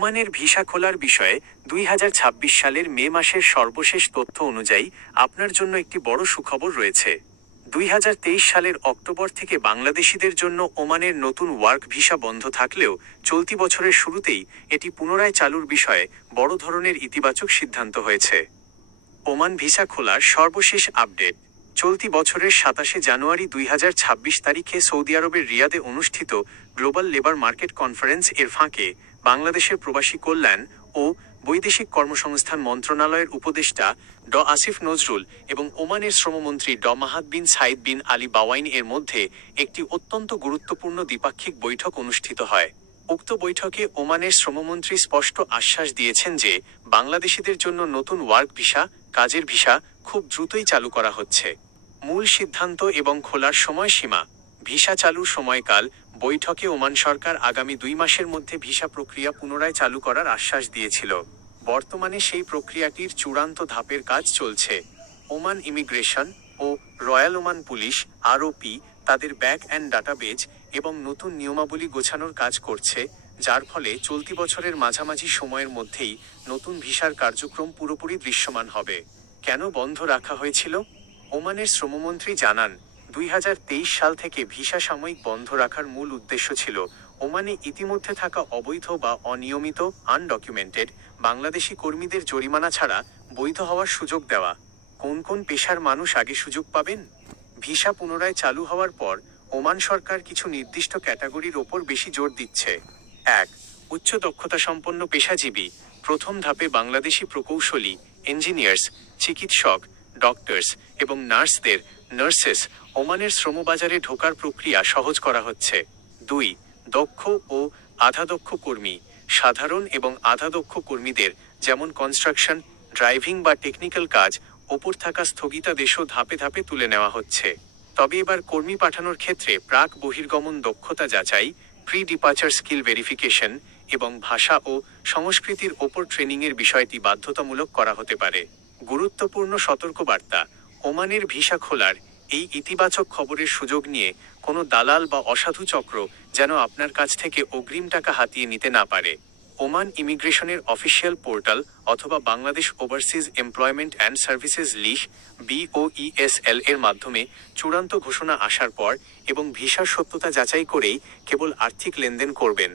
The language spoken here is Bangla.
ওমানের ভিসা খোলার বিষয়ে 2026 সালের মে মাসের সর্বশেষ তথ্য অনুযায়ী আপনার জন্য একটি বড় সুখবর রয়েছে। 2023 সালের অক্টোবর থেকে বাংলাদেশিদের জন্য ওমানের নতুন ওয়ার্ক ভিসা বন্ধ থাকলেও চলতি বছরের শুরুতেই এটি পুনরায় চালুর বিষয়ে বড় ধরনের ইতিবাচক সিদ্ধান্ত হয়েছে। ওমান ভিসা খোলার সর্বশেষ আপডেট। চলতি বছরের 27 জানুয়ারি 2026 তারিখে সৌদি আরবের রিয়াদে অনুষ্ঠিত গ্লোবাল লেবার মার্কেট কনফারেন্স এর ফাঁকে বাংলাদেশের প্রবাসী কল্যাণ ও বৈদেশিক কর্মসংস্থান মন্ত্রণালয়ের উপদেষ্টা আসিফ নজরুল এবং ওমানের শ্রমমন্ত্রী মাহাদ বিন সাইদ বিন আলী বাওয়াইন এর মধ্যে একটি অত্যন্ত গুরুত্বপূর্ণ দ্বিপাক্ষিক বৈঠক অনুষ্ঠিত হয়। উক্ত বৈঠকে ওমানের শ্রমমন্ত্রী স্পষ্ট আশ্বাস দিয়েছেন যে বাংলাদেশিদের জন্য নতুন ওয়ার্ক ভিসা, কাজের ভিসা খুব দ্রুতই চালু করা হচ্ছে। মূল সিদ্ধান্ত এবং খোলার সময়সীমা। ভিসা চালুর সময়কাল। বৈঠকে ওমান সরকার আগামী 2 মাসের মধ্যে ভিসা প্রক্রিয়া পুনরায় চালু করার আশ্বাস দিয়েছিল। বর্তমানে সেই প্রক্রিয়াটির চূড়ান্ত ধাপের কাজ চলছে। ওমান ইমিগ্রেশন ও রয়্যাল ওমান পুলিশ আরওপি তাদের ব্যাক অ্যান্ড ডাটাবেজ এবং নতুন নিয়মাবলী গোছানোর কাজ করছে, যার ফলে চলতি বছরের মাঝামাঝি সময়ের মধ্যেই নতুন ভিসার কার্যক্রম পুরোপুরি দৃশ্যমান হবে। কেন বন্ধ রাখা হয়েছিল? ওমানের শ্রমমন্ত্রী জানান, 2023 সাল থেকে ভিসা সাময়িক বন্ধ রাখার মূল উদ্দেশ্য ছিল ওমানে ইতিমধ্যে থাকা অবৈধ বা অনিয়মিত আনডকুমেন্টেড বাংলাদেশি কর্মীদের জরিমানা ছাড়া বৈধ হওয়ার সুযোগ দেওয়া। কোন কোন পেশার মানুষ আগে সুযোগ পাবেন? ভিসা পুনরায় চালু হওয়ার পর ওমান সরকার কিছু নির্দিষ্ট ক্যাটাগরির ওপর বেশি জোর দিচ্ছে। 1. উচ্চ দক্ষতা সম্পন্ন পেশাজীবী। প্রথম ধাপে বাংলাদেশি প্রকৌশলী, ইঞ্জিনিয়ার্স, চিকিৎসক, ডক্টরস এবং নার্সেস ওমানের শ্রমবাজারে ঢোকার প্রক্রিয়া সহজ করা হচ্ছে। 2. দক্ষ ও আধাদক্ষ কর্মী। সাধারণ এবং আধাদক্ষ কর্মীদের যেমন কনস্ট্রাকশন, ড্রাইভিং বা টেকনিক্যাল কাজ ওপর থাকা স্থগিতাদেশও ধাপে ধাপে তুলে নেওয়া হচ্ছে। তবে এবার কর্মী পাঠানোর ক্ষেত্রে প্রাক বহির্গমন দক্ষতা যাচাই, প্রি ডিপার্চার স্কিল ভেরিফিকেশন এবং ভাষা ও সংস্কৃতির ওপর ট্রেনিংয়ের বিষয়টি বাধ্যতামূলক করা হতে পারে। গুরুত্বপূর্ণ সতর্কবার্তা। ওমানের ভিসা খোলার এই ইতিবাচক খবরের সুযোগ নিয়ে কোনো দালাল বা অসাধু চক্র যেন আপনার কাছ থেকে অগ্রিম টাকা হাতিয়ে নিতে না পারে। ওমান ইমিগ্রেশনের অফিসিয়াল পোর্টাল অথবা Bangladesh overseas employment and services list BOESL এর মাধ্যমে চূড়ান্ত ঘোষণা আসার পর এবং ভিসার সত্যতা যাচাই করেই কেবল আর্থিক লেনদেন করবেন।